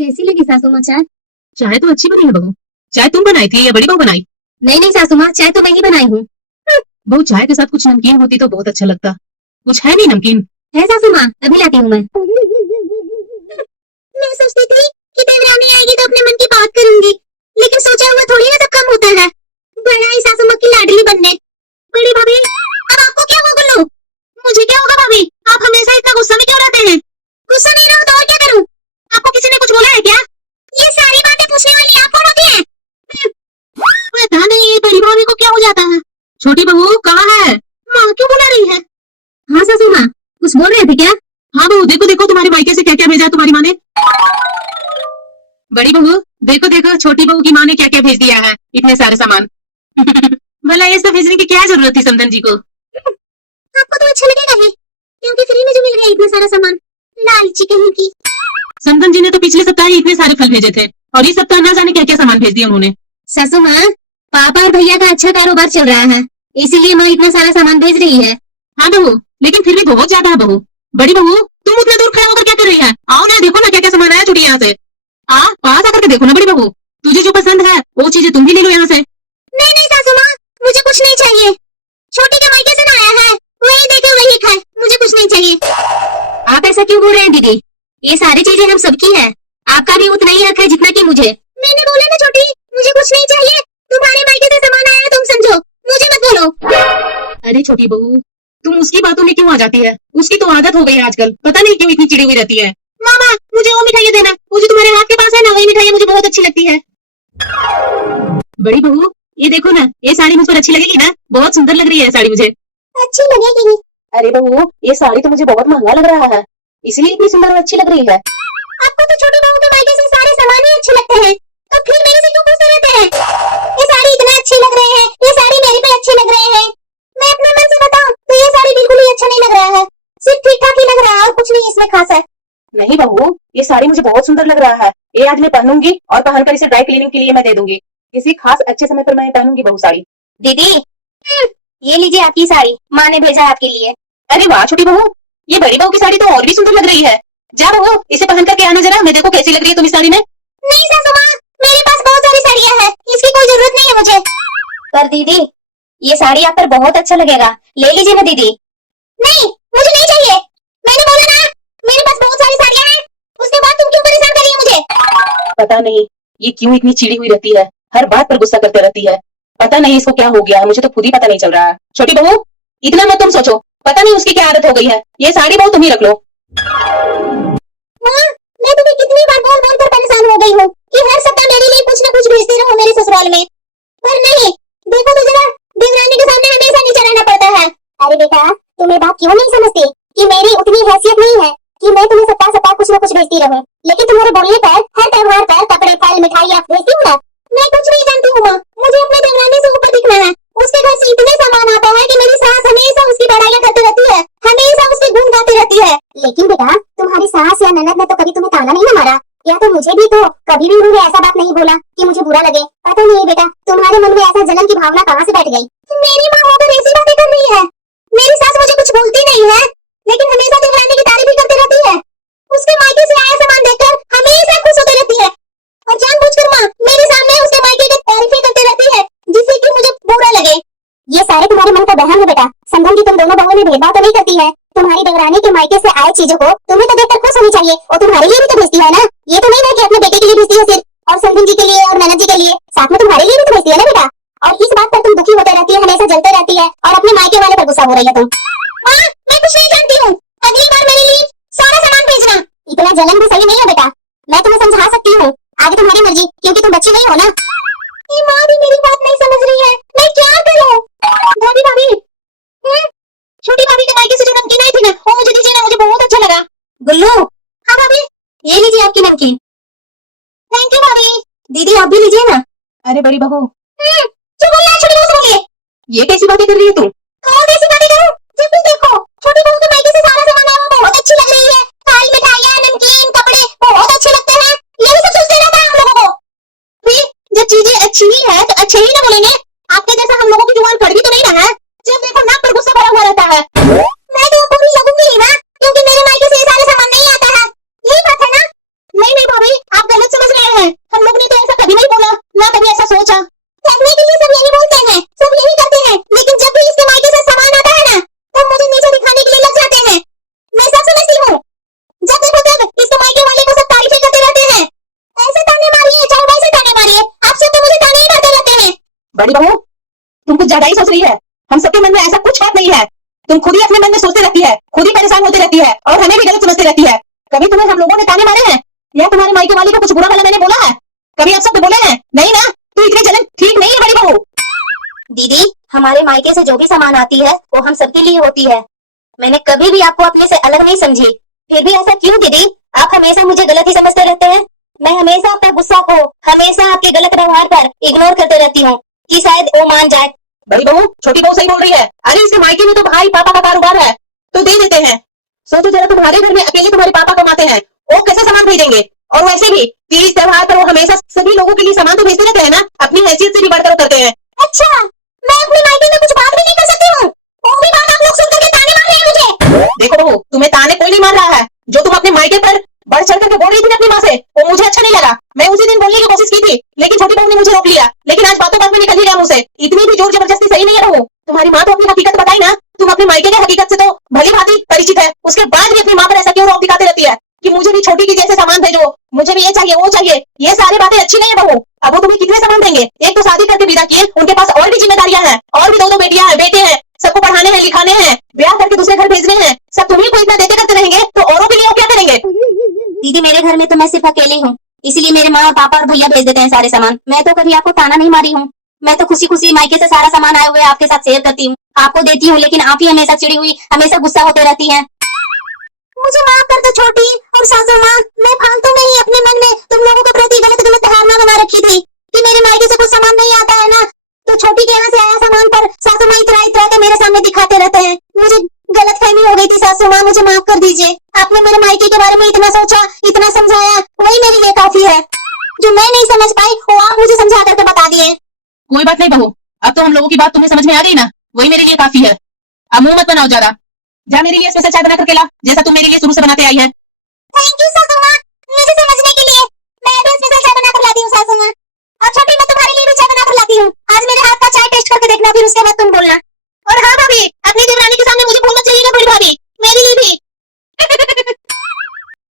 कैसी लगी सासू माँ चाय? चाय तो अच्छी बनी है बहू। चाय तुम बनाई थी या बड़ी बहू बनाई? नहीं चासू माँ, चाय तो मैं ही बनाई हूँ। बहू चाय के साथ कुछ नमकीन होती तो बहुत अच्छा लगता। कुछ है नहीं नमकीन? है सासू माँ, अभी लाती हूँ मैं सोचती थी कि देवरानी आएगी तो अपने मन की बात करूंगी, लेकिन सोचा हुआ थोड़ी ना सब कम होता है। बड़ा ही सासू माँ की लाडली बनने। बड़ी भाभी, अब आपको क्या होगा? लो, मुझे क्या होगा भाभी? आप हमेशा इतना गुस्सा में क्यों रहते हैं? गुस्सा नहीं रहूं तो और क्या करूं? आपको किसी ने कुछ बोला है क्या? ये सारी बातें पूछने वाली आप कौन होती हैं? पता नहीं बड़ी भाभी को क्या हो जाता है। छोटी बहू कहाँ है? माँ क्यों बुला रही है? हाँ सासू माँ, कुछ बोल रहे थे क्या? हाँ बहू, देखो देखो तुम्हारे मायके से क्या क्या भेजा है तुम्हारी माँ ने। बड़ी बहू देखो देखो, छोटी बहू की माँ ने क्या क्या भेज दिया है, इतने सारे सामान भला ये सब भेजने की क्या जरूरत थी समधन जी को? आपको तो अच्छा लगेगा ही, क्योंकि फ्री में जो मिल गया इतना सारा सामान। लालची कहीं की। समधन जी ने तो पिछले सप्ताह ही इतने सारे फल भेजे थे और इस सप्ताह न जाने क्या क्या सामान भेज दिया उन्होंने। सासू माँ, पापा और भैया का अच्छा कारोबार चल रहा है, इसीलिए माँ इतना सारा सामान भेज रही है। हाँ बहू, लेकिन फिर भी बहुत ज्यादा है बहू। बड़ी बहू तुम उतना दूर खड़ा होकर क्या कर रही है? आओ ना, देखो ना क्या क्या सामान आया छोटी यहाँ से। पास आकर के देखो ना बड़ी बहू, तुझे जो पसंद है वो चीजें तुम भी ले लो यहाँ से। नहीं नहीं सासू माँ, मुझे कुछ नहीं चाहिए। छोटी के मायके से आया है, वही देखे वही खाए, मुझे कुछ नहीं चाहिए। आप ऐसा क्यों बोल रहे हैं दीदी? ये सारी चीजें हम सबकी है, आपका भी उतना ही हक है जितना कि मुझे। मैंने बोला ना छोटी, मुझे कुछ नहीं चाहिए। तुम्हारे मायके से सामान आया तुम समझो, मुझे मत बोलो। अरे छोटी बहू, तुम उसकी बातों में क्यों आ जाती है? उसकी तो आदत हो गई है आजकल, पता नहीं क्यों इतनी चिड़ी हुई रहती है। मामा मुझे वो मिठाई देना, वो जो तुम्हारे हाथ के पास है ना, वही मिठाई मुझे बहुत अच्छी लगती है। बड़ी बहू ये देखो ना, ये साड़ी मुझ पर अच्छी लगेगी ना? बहुत सुंदर लग रही है साड़ी मुझे। अच्छी लगेगी। अरे बहू ये साड़ी तो मुझे बहुत महंगा लग रहा है, इसलिए इतनी सुंदर और अच्छी लग रही है। आपको तो छोटी बहू के मायके से सारे सामान ही अच्छे लगते हैं, तो फिर मेरे से क्यों पूछते रहते हैं? ये साड़ी इतना अच्छी लग रहे हैं, ये साड़ी मेरे पे अच्छे लग रहे हैं। मैं अपने मन से बताऊं तो ये साड़ी बिल्कुल ही अच्छा नहीं लग रहा है, सिर्फ ठीक ठाक ही लग रहा है और कुछ नहीं इसमें खास है। नहीं बहू, ये साड़ी मुझे बहुत सुंदर लग रहा है, ये आज मैं पहनूंगी और पहनकर इसे ड्राई क्लीनिंग के लिए मैं दे दूंगी। किसी खास अच्छे समय पर मैं पहनूंगी बहू साड़ी। दीदी, ये लीजिए आपकी साड़ी, माँ ने भेजा आपके लिए। अरे वाह छोटी बहू, ये बड़ी बहू की साड़ी तो और भी सुंदर लग रही है। जा बहू इसे पहन करके आना जरा, मैं देखो कैसी लग रही है तुम इस साड़ी में। नहीं सासू माँ, मेरे पास बहुत सारी साड़ियाँ हैं, इसकी कोई जरूरत नहीं है मुझे। पर दीदी, ये साड़ी आप पर बहुत अच्छा लगेगा, ले लीजिए ना दीदी। नहीं, मुझे नहीं चाहिए। मैंने बोला ना, मेरे पास बहुत सारी साड़ियाँ हैं, उसके बाद तुम क्यों परेशान कर रही हो मुझे? पता नहीं ये क्यों इतनी चिड़ी हुई रहती है, हर बात पर गुस्सा करते रहती है। पता नहीं इसको क्या हो गया है, मुझे तो खुद ही पता नहीं चल रहा है। छोटी बहू इतना मत तुम सोचो, पता नहीं उसकी क्या आदत हो गई है। ये साड़ी बहू तुम ही रख लो। माँ, मैं तुम्हें कितनी बार बोल बोल कर परेशान हो गई हूँ कि हर सप्ताह मेरे लिए कुछ न कुछ भेजते रहो मेरे ससुराल में, पर नहीं। देखो तो जरा, देवरानी के सामने हमेशा नीचे रहना पड़ता है। अरे बेटा, तुम ये बात क्यों नहीं समझती कि मेरी उतनी हैसियत नहीं है कि मैं तुम्हें सप्ताह सप्ताह कुछ न कुछ भेजती रहूं, लेकिन तुम्हारे बोलने पर हर त्योहार पर कपड़े फल मिठाई आप भेजती हूँ ना। मैं कुछ नहीं जानती हूँ माँ, मुझे अपने देवरानी से ऊपर दिखना है। उसके घर से इतने सामान आता है कि मेरी सास हमेशा उसकी बड़ाइयाँ करती रहती है, हमेशा उसके गुण गाती रहती है। लेकिन बेटा, तुम्हारी सास या ननद ने तो कभी तुम्हें ताना नहीं ना मारा, या तो मुझे भी तो कभी भी उन्होंने ऐसा बात नहीं बोला कि मुझे बुरा लगे। पता नहीं बेटा, तुम्हारे मन में ऐसा जलन की भावना कहाँ से बैठ गई? मेरी माँ होकर ऐसी बातें कर रही है। मेरी सास मुझे कुछ बोलती नहीं है, लेकिन हमेशा देवरानी की तारीफ ही करती रहती है। उसके मायके से आया सामान देखकर हमेशा खुश होती रहती है, और जानबूझकर माँ मेरे सामने उसके मायके की तारीफें करती रहती है, जिससे कि मुझे बुरा लगे। ये सारे तुम्हारे मन का बहम है बेटा। समझो कि तुम दोनों बहुओं में भेदभाव तो नहीं करती है। तुम्हारी देवरानी के मायके से आए चीजों को तुम्हें तो देखकर खुश होनी चाहिए, और तुम्हारे लिए भी तो भेजती है ना। ये तो नहीं है कि अपने बेटे के लिए भेजती है सिर्फ, और संदन जी के लिए और ननद जी के लिए, साथ में तुम्हारे लिए भी तो भेजती है ना बेटा। और इस बात पर तुम दुखी होते रहती है, हमेशा जलते रहती है, और अपने मायके वाले पर गुस्सा हो रही है तुम। माँ, मैं कुछ नहीं जानती हूँ, अगली बार मेरे लिए सारा सामान भेजना। इतना जलन भी सही नहीं है बेटा, मैं तुम्हें समझा सकती हूँ, आगे तुम्हारी मर्जी, क्योंकि तुम बच्ची नहीं हो ना। ये माँ भी मेरी बात नहीं समझ रही है, मैं क्या करूँ? भाभी भाभी, छोटी भाभी के मायके से जो नमकीन आई थी ना, वो मुझे दीजिए ना, मुझे बहुत अच्छा लगा। गुल्लू, हाँ भाभी, ये लीजिए आपकी नमकीन। थैंक यू भाभी। दीदी आप भी लीजिए ना। अरे बड़ी बहू, जो बोलना है छोटी बहू से बोलिए। ये कैसी बातें कर रही है तुम? कौन कैसी बातें करूं? जब भी देखो छोटी बहू के मायके से सारा सामान आया, वो बहुत अच्छी लग रही है। फल मिठाइयाँ नमकीन कपड़े बहुत अच्छे लगते हैं, यही सब सोचते रहता है हम लोगों को। फिर जब चीजें अच्छी ही है तो अच्छे ही ना बोलेंगे। आपके जैसा हम लोगों की जुबान कड़वी तो नहीं रहा है, जब देखो नाक पर गुस्सा भरा हुआ रहता है। मैं तो पूरी लगूंगी ही ना, क्योंकि मेरे मायके से ये सारे सामान नहीं आता है, यही बात है ना। नहीं नहीं भाभी, आप बड़ी बहू, तुम कुछ ज्यादा ही सोच रही है। हम सबके मन में ऐसा कुछ बात नहीं है। तुम खुद ही अपने मन में सोचते रहती है, खुद ही परेशान होती रहती है और हमें भी गलत समझती रहती है। कभी तुम्हें हम लोगों ने ताने मारे हैं या तुम्हारे मायके वाली को कुछ बुरा भला मैंने बोला है? कभी आप सब बोले हैं? नहीं ना? तो इतनी जलन ठीक नहीं है बड़ी बहू। दीदी, हमारे मायके से जो भी सामान आती है वो हम सबके लिए होती है। मैंने कभी भी आपको अपने से अलग नहीं समझी। फिर भी ऐसा क्यों दीदी? आप हमेशा मुझे गलत ही समझते रहते हैं। मैं हमेशा आपका गुस्सा को, हमेशा आपके गलत व्यवहार पर इग्नोर करते रहती हूँ कि शायद वो मान जाए। बड़ी बहू, छोटी बहू सही बोल रही है। अरे इसके मायके में तो भाई पापा का कारोबार है, तो दे देते हैं। सोचो जरा, तुम्हारे घर में अकेले तुम्हारे पापा कमाते हैं, वो कैसे सामान भेजेंगे? और वैसे भी तीज त्योहार पर वो हमेशा सभी लोगों के लिए सामान तो भेजते रहते हैं ना, अपनी हैसियत से भी बढ़कर वो करते हैं। अच्छा, मैं अपने मायके में कुछ बात भी नहीं कर सकती हूँ? वो भी बात आप लोग सुन करके ताने मार रहे हैं मुझे। देखो बहू, तुम्हें ताने कोई नहीं मार रहा है। जो तुम अपने मायके पर बढ़ चढ़ करके बोल रही थी ना अपनी माँ से, वो मुझे अच्छा नहीं लगा। मैं उसी दिन बोलने की कोशिश की थी, लेकिन छोटी बहू ने मुझे रोक लिया। लेकिन आज बातों बात में निकल ही गया मुंह से। इतनी भी जोर जबरदस्ती सही नहीं है बहू। तुम्हारी माँ तो अपनी हकीकत बताई ना, तुम अपने मायके की हकीकत से तो भली भांति परिचित है। उसके बाद भी अपनी माँ पर ऐसा क्यों रोक दिखाते रहती है कि मुझे भी छोटी की जैसे सामान भेजो, मुझे भी ये चाहिए वो चाहिए। ये सारी बातें अच्छी नहीं है बहू। अब वो तुम्हें कितने सामान देंगे? एक तो शादी करके विदा किए, उनके पास और भी जिम्मेदारियां हैं, और भी दो बेटियां हैं, बेटे हैं, सबको पढ़ाने हैं, लिखाने हैं, ब्याह करके दूसरे घर भेजने हैं। सब तुम्ही को इतना देते करते रहेंगे तो औरों के लिए वो क्या करेंगे? दीदी, मेरे घर में तो मैं सिर्फ अकेली हूँ, इसलिए मेरे माँ पापा और भैया भेज देते हैं सारे सामान। मैं तो कभी आपको ताना नहीं मारी हूँ। मैं तो खुशी खुशी मायके से सारा सामान आए हुए आपके साथ शेयर करती हूँ, आपको देती हूँ। लेकिन आप ही हमेशा चिड़ी हुई, हमेशा गुस्सा होते रहती हैं। मुझे माफ कर दो छोटी और सासू माँ। मैं फालतू में ही अपने मन में तुम लोगों के प्रति गलत गलत धारणा बना रखी थी कि मेरे मायके से कुछ सामान नहीं आता है ना, तो छोटी के यहाँ से आया सामान पर सासू माँ इतरा इतरा के मेरे सामने दिखाते रहते हैं। मुझे गलतफहमी हो गई थी सासू माँ, मुझे माफ कर दीजिए। आपने मेरे मायके के बारे में इतना सोचा, इतना समझाया, वही मेरे लिए काफी है। जो मैं नहीं समझ पाई वो आप मुझे समझा करके बता दिए। कोई बात नहीं बहू, अब तो हम लोगों की बात तुम्हें समझ में आ गई ना, वही मेरे लिए काफी है। अब मुंह मत बनाओ ज्यादा। जा मेरे लिए स्पेशल चाय बना करके ला, जैसा तुम मेरे लिए शुरू से बनाते आई है। थैंक यू सासू माँ, मुझे समझने के लिए।